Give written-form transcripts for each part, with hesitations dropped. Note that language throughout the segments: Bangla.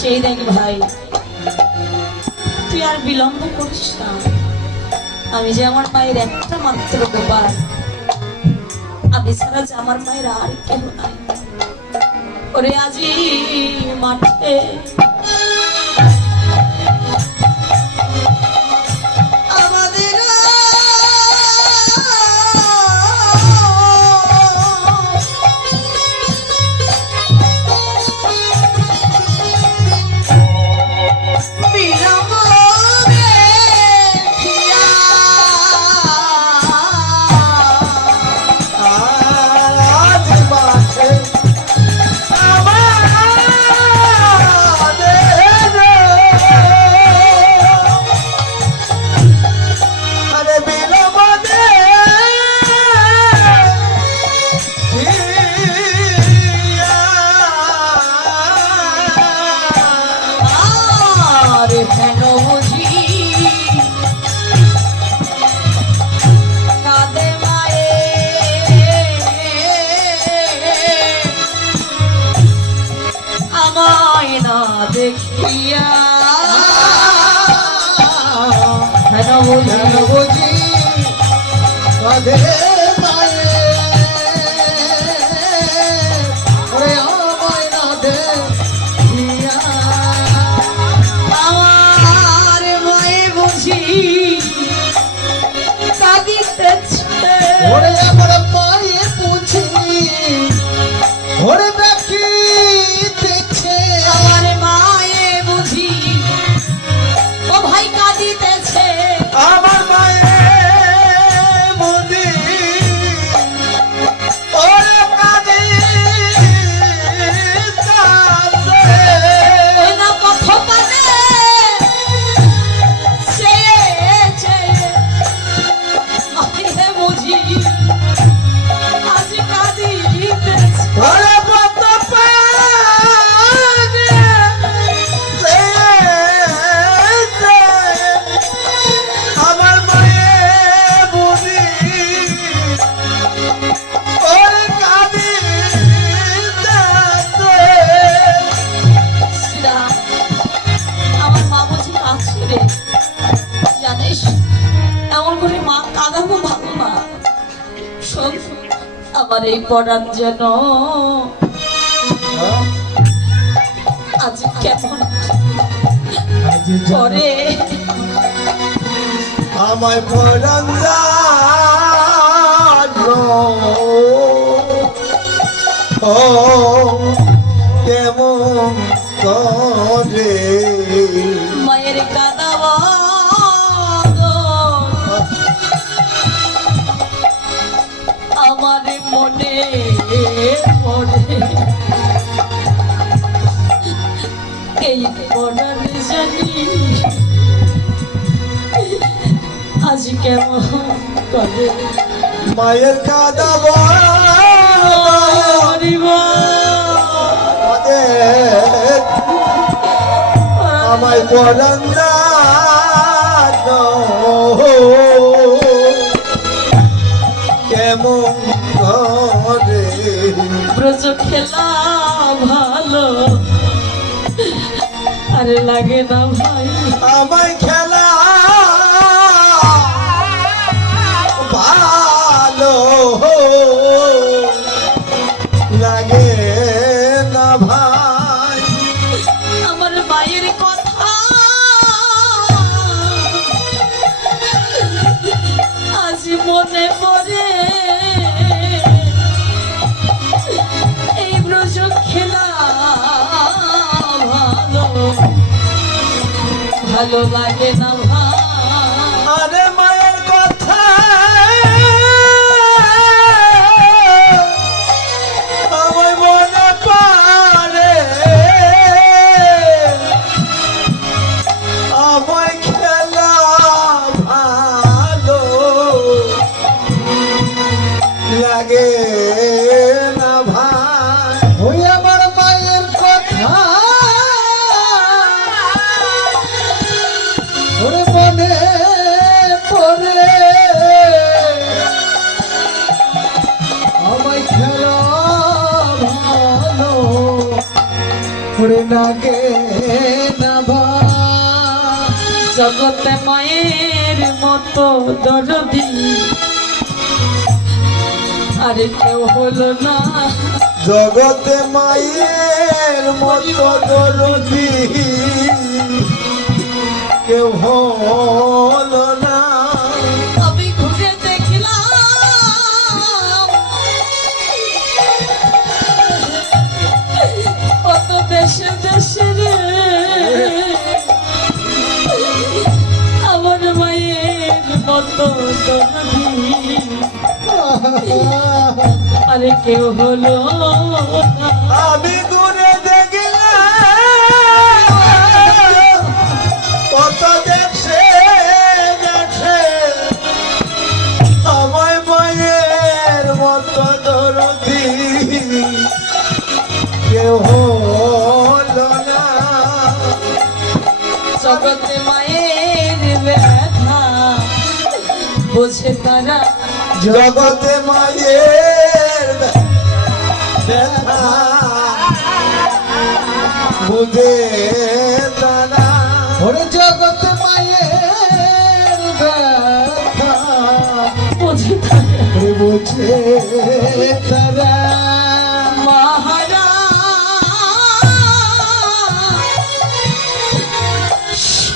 চেয়ে দেখ ভাই, তুই আর বিলম্ব করিস না। আমি যে আমার মায়ের একটা মাত্র গোপাল, আমি ছাড়া যে আমার মায়ের আর কেউ নাই। ওরে আজি মাঠে দেখিয়া বুঝি কাঁদে মায়ে ওরে আমায় না দেখিয়া আমার মায়ে বুঝি কাঁদিতেছে। ওরে আমার মায়ে বুঝি ওরে আমার মায়ে বুঝি ওরে কাঁদিতেছে না কথা পানে সে মায়ে বুঝি আজ কাঁদিতেছে। ওরে জানিস এমন করে মা কাঁদাবো ভালো না। শোন, আমার এই পড়ার যেন আজ কেমন করে আমায় পরান ও কেমন করে মায়ের কাঁদাব আমার মনে পড়ে এই পড়ার জানি আজ কেমন করে মায়ের কাঁদাব আমায় পরান কেমন করে ব্রজ খেলা ভালো আরে লাগে না ভাই আমায় খেলা ভালো লাগে না ভাই আমার মায়ের কথা আজ মনে পড়ে এই ব্রজ খেলা ভালো ভালো লাগে না ভাই। আরে মায়ের কথা আমায় মনে পড়ে আমায় খেলা ভালো লাগে না ভাই ওই আমার মায়ের কথা ওরে মনে পড়ে আমায় খেলা ওরে লাগে না ভাই জগতে মায়ের মতো দরদি আর কেউ হলো না, জগতে মায়ের মতো দরদি কেউ হলো না। আমি ঘুরে দেখলাম কত দেশে দেশে রে আমার মায়ের মতো দরদি আরে কেউ হলো না। আমি দূরে দেখলাম কত দেখছে দেখছে আমায় মায়ের মতো দরদি কেউ হলো না। জগতে মায়ের ব্যথা বোঝে তারা, জগতে মায়ের ব্যথা বুঝে তারা। ওরে জগতে মায়ের ব্যথা বোঝে তারা। ওরে বুঝে তারা। মহারা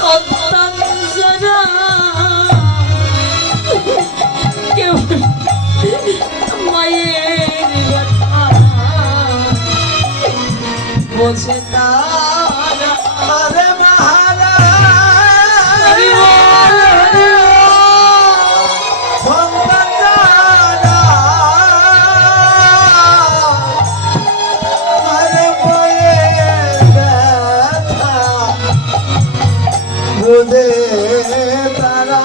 সন্তান যারা কেউ মায়ের ব্যথা বোঝে তারা। আরে মহারা সন্তানরা আরে মায়ের ব্যথা বুঝে তারা।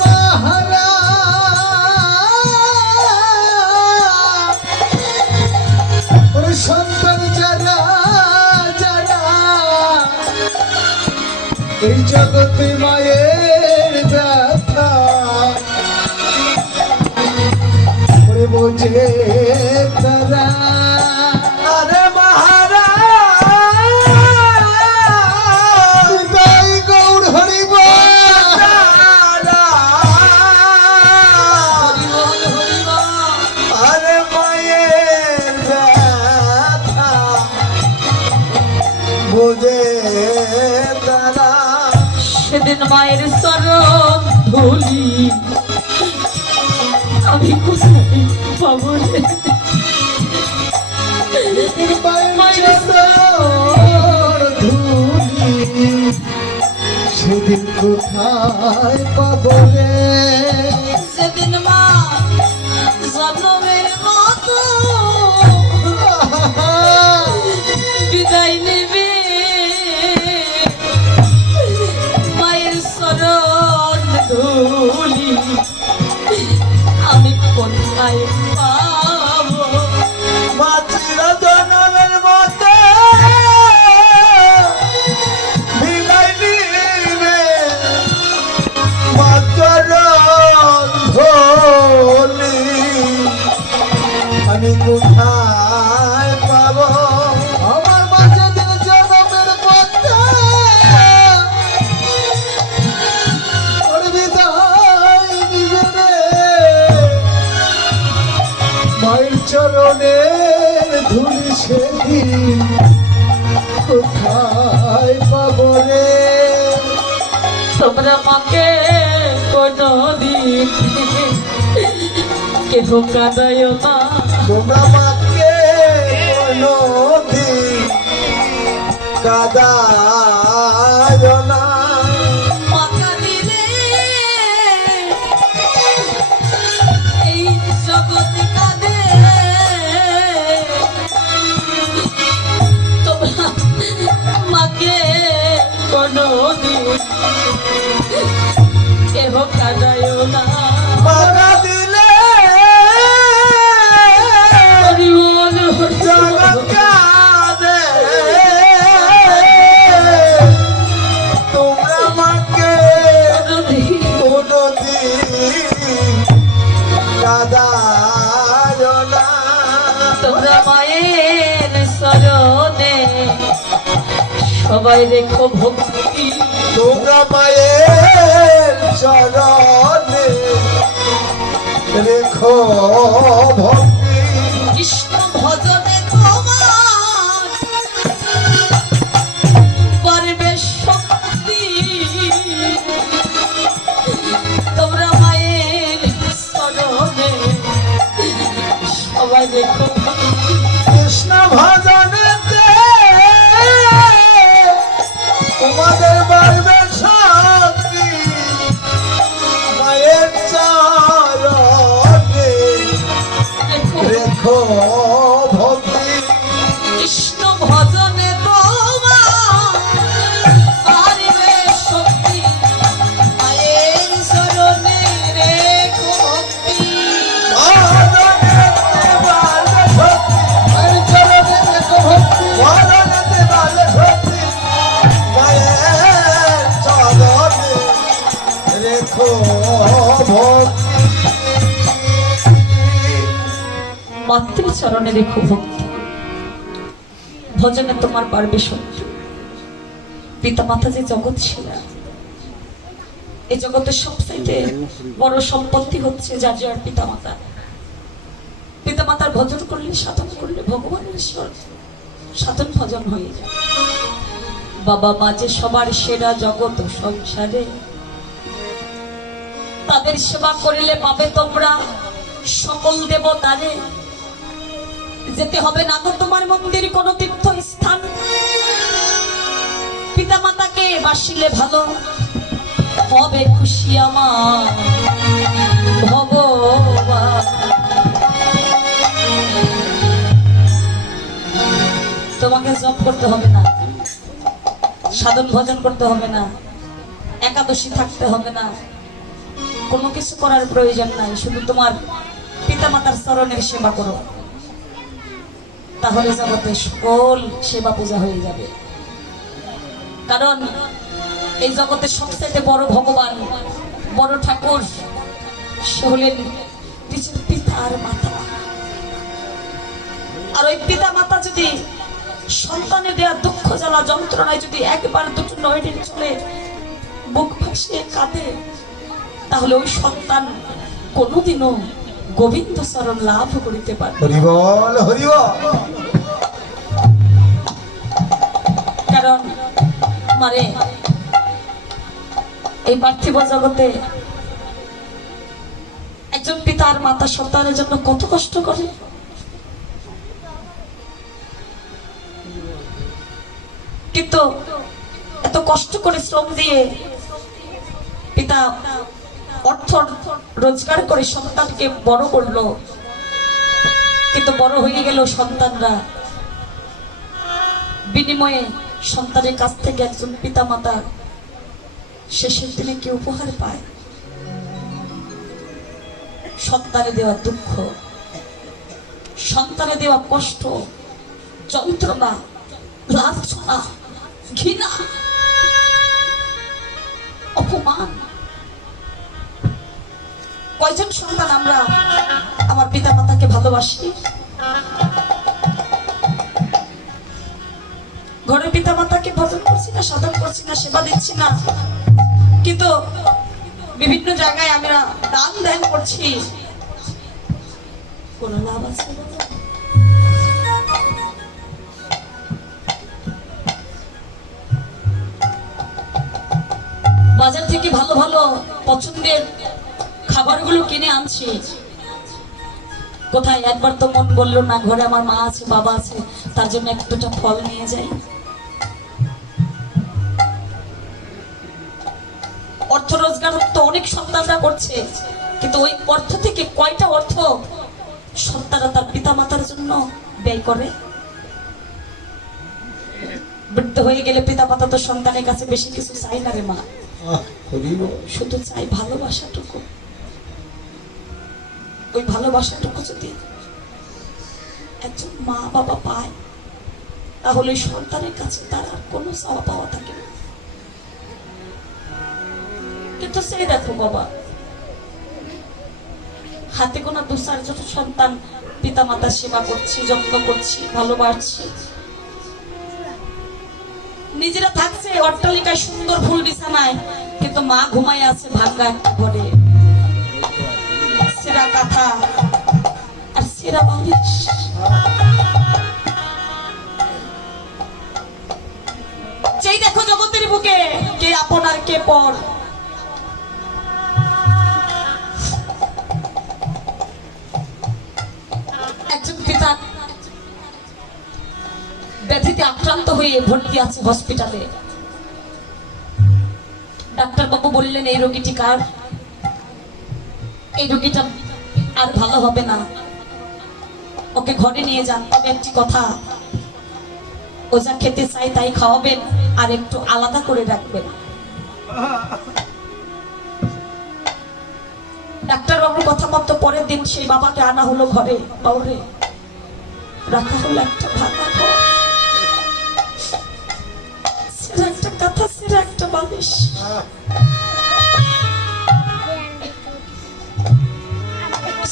মহারা ওরে সন্তান যারা যারা এই জগতে মায়ের ব্যথা ওরে বোঝে তারা। আরে মহারা তাই গৌর হরিব আরে মায়ের ব্যথা বুঝে তারা। সেদিন মায়ের চরণ ধুলি আমি কোথায় পাবো রে? মায়ের চরণ ধুলি সেদিন কোথায় পাবো রে? সেদিন মা জন্মের মতো বিদায় নেবে, মায়ের চরণ ধুলি আমি কোথায় পাবো? মাতৃর জনমের মতো বিদায় নিবে মাতৃর ধুলি আমি কোথায় পাবো? আমার মাঝে দিন জনমের মতো ওর বিদায় নিবে রে মায়ের চরণের ধুলি সেদিন কোথায় পাবো রে? তোমরা মাকে কোনদিন কেহ কাঁদায় না, তোমরা মাকে কোনদিন কাঁদায় না। মাকা দিলে এই জগৎ কাঁদে, তোমরা মাকে কোনদিন কেহ কাঁদায় না। মারা দিলে হরি বল হরি জগৎ বল। কাঁদে। তোমরা মাকে কোনদিন কাঁদায় না। তোমরা মায়ের চরণে সবাই রেখো ভক্তি তোমরা মায়ের চরণে রেখো ভক্তি কৃষ্ণ ভজনে তোমার পারবে শক্তি তোমরা মায়ের চরণে সবাই রেখো ভক্তি কৃষ্ণ ভজনেতে তোমাদের বাড়বে শক্তি মায়ের চরণে রেখো রেখো ভক্তি কৃষ্ণ ভজনে তোমার পারবে শক্তি মায়ের চরণে রেখো ভক্তি ভজনেতে বাড়বে শক্তি মায়ের চরণে রেখো ভক্তি ভজনেতে বাড়বে শক্তি মায়ের চরণে রেখো ভক্তি মাতৃ চরণে রেখো ভক্তি ভজনে তোমার পারবে শক্তি পিতা মাতা যে জগৎ ছিল এই জগতের সবচাইতে বড় সম্পত্তি হচ্ছে যার যার পিতা মাতা পিতা মাতার ভজন করলে সাধন করলে ভগবানের ঈশ্বর সাধন ভজন হয়ে যায় বাবা মা যে সবার সেরা জগৎ ও সংসারে তাদের সেবা করিলে পাবে তোমরা সকল দেবতারে যেতে হবে না তো তোমার মন্দির কোন তীর্থ স্থান পিতা মাতাকে বাসিলে ভালো হবে খুশি আমার ভগবান তোমাকে জপ করতে হবে না সাধন ভজন করতে হবে না একাদশী থাকতে হবে না কোনো কিছু করার প্রয়োজন নাই শুধু তোমার পিতা মাতার চরণের সেবা করো তাহলে জগতে সকল সেবা পূজা হয়ে যাবে কারণ এই জগতের সবচেয়ে বড় ভগবান বড় ঠাকুর সে হলেন নিজের পিতা আর মাতা আর ওই পিতা মাতা যদি সন্তানের দেওয়া দুঃখ জ্বালা যন্ত্রণায় যদি একবার দুটো নয়নের চলে বুক ভাসিয়ে কাঁদে তাহলে ওই সন্তান কোনোদিনও গোবিন্দ চরণ লাভ করিতে পারে হরিবল হরিবল কারণ মানে এই পার্থিব জগতে একজন পিতা আর মাতা সন্তানের জন্য কত কষ্ট করে কিন্তু এত কষ্ট করে শ্রম দিয়ে পিতা অর্থ রোজগার করে সন্তানকে বড় করলো কিন্তু বড় হয়ে গেল সন্তানরা বিনিময়ে সন্তানের কাছ থেকে একজন পিতা মাতা শেষের দিনে কি উপহার পায় সন্তানে দেওয়া দুঃখ সন্তানে দেওয়া কষ্ট যন্ত্রণা লাঞ্ছনা ঘৃণা অপমান কয়জন সন্তান আমরা আমার পিতা মাতাকে ভালোবাসি ঘরে পিতা মাতাকে ভজন করছি না সাধন করছি না সেবা দিচ্ছি না কিন্তু বিভিন্ন জায়গায় আমরা দান ধ্যান করছি কোনো লাভ আছে বাজার থেকে ভালো ভালো পছন্দের খাবারগুলো কিনে আনছি কোথায় একবার তো মন বললো না ঘরে আমার মা আছে বাবা আছে তার জন্য এক দুটো ফল নিয়ে যাই অর্থ রোজগার তো অনেক সন্তানরা করছে কিন্তু ওই অর্থ থেকে কয়টা অর্থ সন্তানরা তার পিতা মাতার জন্য ব্যয় করে বৃদ্ধ হয়ে গেলে পিতা মাতা তো সন্তানের কাছে বেশি কিছু চাই না রে মা শুধু চাই ভালোবাসাটুকু ওই ভালোবাসাটুকু যদি একজন মা বাবা পায় তাহলে সন্তানের কাছে তার আর কোনো চাওয়া পাওয়া থাকে না কিন্তু সেই দেখো বাবা হাতে গোনা দু চারজন সন্তান পিতা মাতার সেবা করছি যত্ন করছি ভালোবাসছি নিজেরা থাকছে অট্টালিকায় সুন্দর ফুল বিছানায়, কিন্তু মা ঘুমায় আছে ভাঙ্গা একটা ঘরে, সেরা কাঁথা আর সেরা বালিশ। সেই দেখো জগতের বুকে কে আপন আর কে পর। একজন পিতা ব্যাধিতে আক্রান্ত হয়ে ভর্তি আছে হসপিটালে। ডাক্তার বাবু বললেন এই রোগীটি কার, এই রোগীটা আর ভালো হবে না, ওকে ঘরে নিয়ে যান। তবে একটি কথা, ও যা খেতে চাই তাই খাওয়াবেন আর একটু আলাদা করে রাখবেন। ডাক্তার বাবুর কথা মতো পরের দিন সেই বাবাকে আনা হলো ঘরে। বাবুরে রাখা হলো একটা ভাঙা ঘর, সেরা একটা কাঁথা, সেরা একটা বালিশ।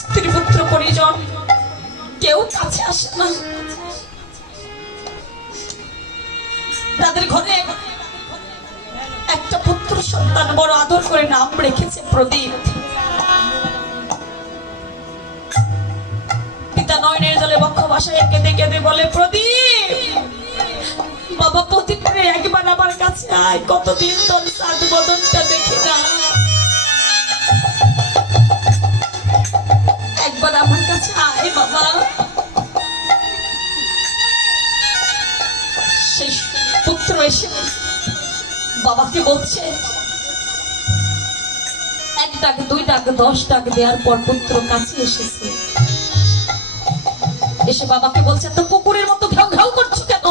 স্ত্রী পুত্র পরিজন কেউ কাছে আসে না। তাদের ঘরে একটা পুত্র সন্তান বড় আদর করে নাম রেখেছে প্রদীপ। পিতা নয়নের জলে বক্ষ ভাষায় কেঁদে কেঁদে বলে, প্রদীপ বাবা, প্রদীপ রে একবার আমার কাছে আয়, কতদিন তোর সাত বদনটা দেখি না, একবার আমার কাছে আয় বাবা। সেই পুত্র এসে বাবাকে বলছে, এক ডাক, দুই ডাক, 10 ডাক দেওয়ার পর পুত্র কাছে এসেছে। এসে বাবাকে বলছে, তো কুকুরের মতো ঘাউ ঘাউ করছো কেন?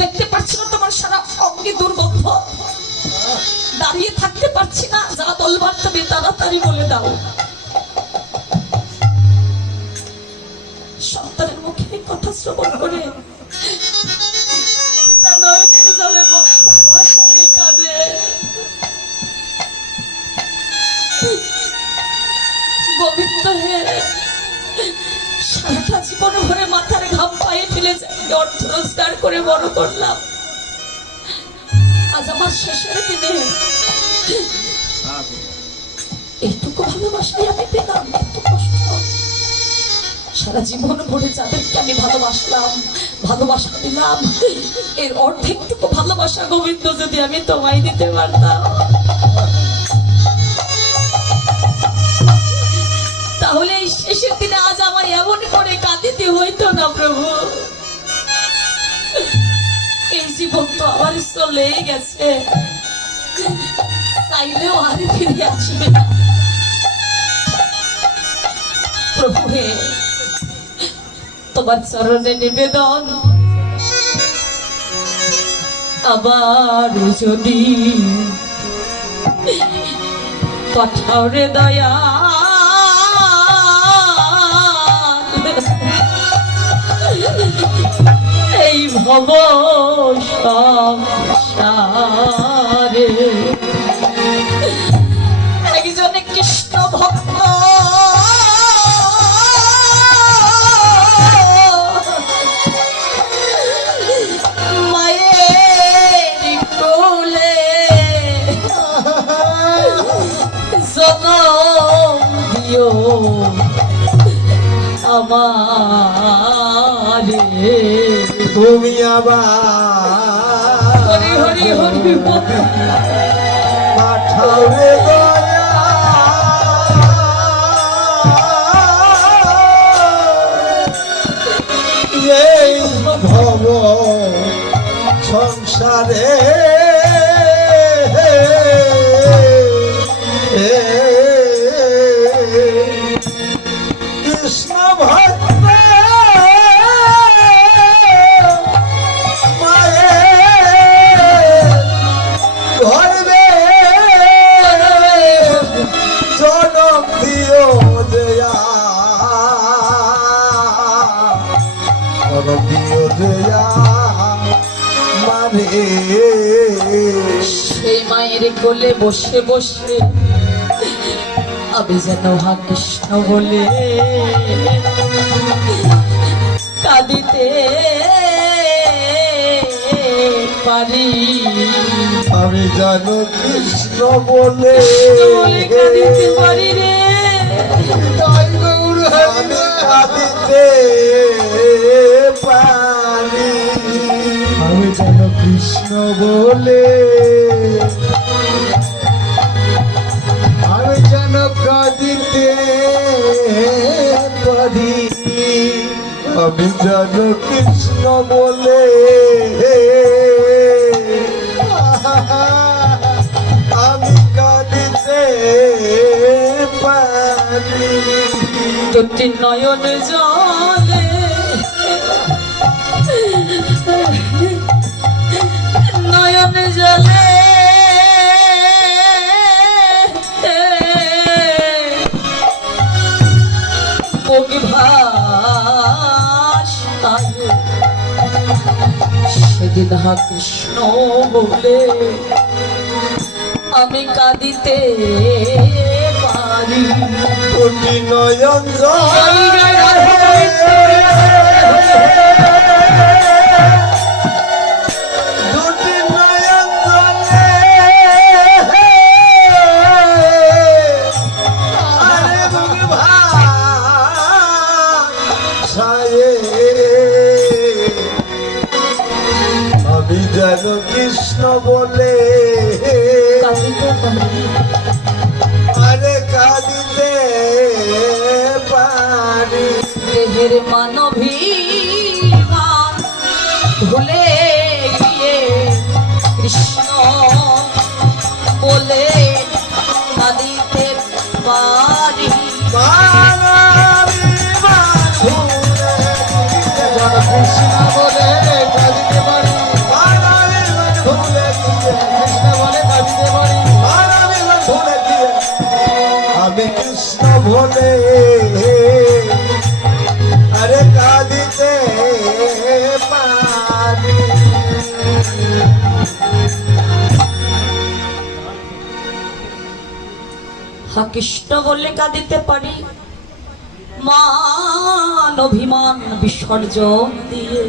দেখতে পাচ্ছি না তোমার সারা অঙ্গে দুর্গন্ধ, দাঁড়িয়ে থাকতে পারছি না, যা বলবার তুমি তাড়াতাড়ি বলে দাও। সন্তানের মুখে কথা শ্রবণ করে পিতা নয়নের জলে বক্ষ ভাষায় কাঁদে। গোবিন্দ হে, সারাটা জীবন ভরে মাথার ঘাম পায়ে ফেলে অর্থ রোজগার করে বড় করলাম, আজ আমার শেষের দিনে এইটুকু ভালোবাসাই আমি পেলাম, এত কষ্ট। সারা জীবন ভরে যাদেরকে আমি ভালোবাসলাম, ভালোবাসা দিলাম, এর অর্ধেকটুকু ভালোবাসা গোবিন্দ যদি আমি তোমায় দিতে পারতাম, তাহলে এই শেষের দিনে আজ আমায় এমন করে কাঁদিতে হইতো না প্রভু। এই জীবন তো আমার চলেই গেছে, চাইলেও আর ফিরে আসবে না। প্রভু হে, তোমার চরণে নিবেদন, আবার যদি পাঠাও রে দয়া, এই ভব সংসারে একজন কৃষ্ণ ভক্ত মায়ের কোলে জনম দিও আমারে, তুমি আবার হরি হরি হরি পাঠাও রে দয়া, এই ভব সংসারে কৃষ্ণ ভক্ত সেই মায়ের কোলে বসে বসে আমি যেন হা কৃষ্ণ বলে কাঁদিতে পারি আমি জানো কৃষ্ণ বলে বলে কাঁদিতে পারি রে আমি কাঁদিতে পারি আমি জানো কৃষ্ণ বলে আমি জানো কাঁদিতে পারি আমি জানো কৃষ্ণ বলে আমি কাঁদিতে পারি দুটি নয়ন জলে নয়ন জলে সেদিন হা কৃষ্ণ বলে আমি কাঁদিতে পারি দুটি নয়ন দুটি নয়ন জলে আরে বুক ভাষায়ে আমি যেন কৃষ্ণ বলে কাঁদিতে পারি আরে কাঁদিতে পারি দেহের মানবীমান ভুলে গিয়ে কৃষ্ণ বলে কাঁদিতে পারি কৃষ্ণ বলে কাঁদিতে পারি কৃষ্ণ বলে কাঁদিতে পারি আমি কৃষ্ণ বলে আরে কাঁদিতে পারি হা কৃষ্ণ বলে কাঁদিতে পারি মান অভিমান বিসর্জন দিয়ে